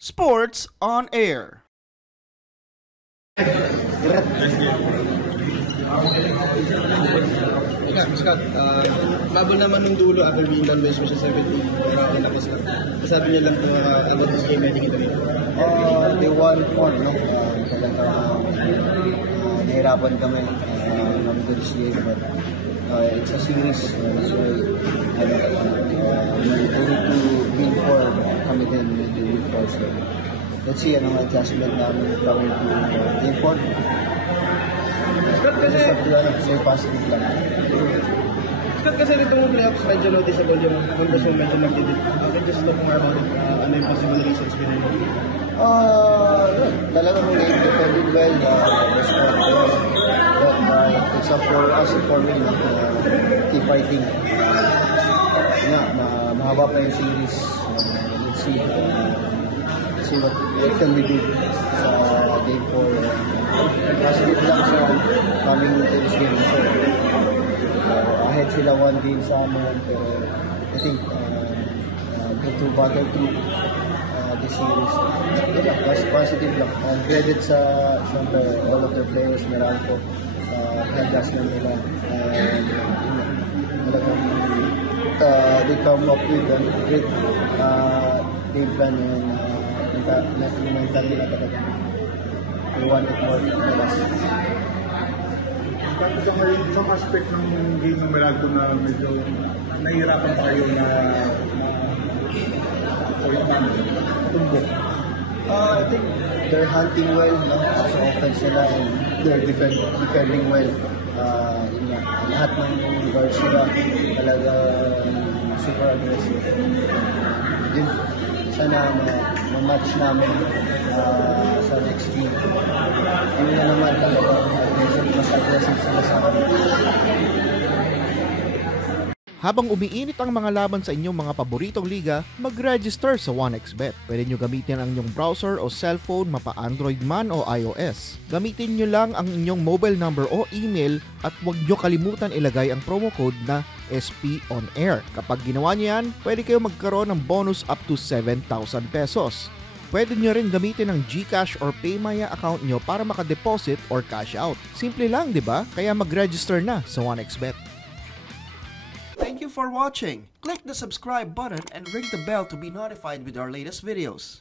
Sports on Air. Scott, labol naman nung dulo after being down by Special 17. Sabi niya lang about this game, I think ito rin. They won one, no? Nahirapan kami namin this game, but it's a series. So, we need to win for kami din with the win for. So, let's see anong adjustment namin coming to game 4. Scott, kasi say positive lang. Scott, kasi itong playoffs, medyo noticeable yung Windows yung medyo nagdidip. Okay, just talking about it, ano yung possible reasons behind it? Talagang defended well, but it's up for us for me keep fighting. Mahaba pa yung series. Let's see what can we do sa game 4. Positive lang sa coming into this game. So, ahead sila 1 game sa amin, pero I think good to battle through this series. Mas positive lang. And credit sa syempre all of the players, Meralco, adjustment nila. And they come up with a great game plan and mental nila talaga. They want it more than us. Tapos sa aspect ng game ng Meralco na medyo nahihirapan pa kayo na tumbok. I think they're hunting well, no? Sa offense nila, and they're defending well. Lahat ng guards nila talaga super aggressive. Sana ma-match namin sa next game. Yun na naman talaga mas aggressive sila sa akin. Habang umiinit ang mga laban sa inyong mga paboritong liga, mag-register sa 1xBet. Pwede nyo gamitin ang inyong browser o cellphone, mapa Android man o iOS. Gamitin nyo lang ang inyong mobile number o email at huwag nyo kalimutan ilagay ang promo code na SPONAIR. Kapag ginawa nyo yan, pwede kayo magkaroon ng bonus up to 7,000 pesos. Pwede nyo rin gamitin ang GCash or PayMaya account nyo para makadeposit or cash out. Simple lang, di ba? Kaya mag-register na sa 1xBet. Thank you for watching. Click the subscribe button and ring the bell to be notified with our latest videos.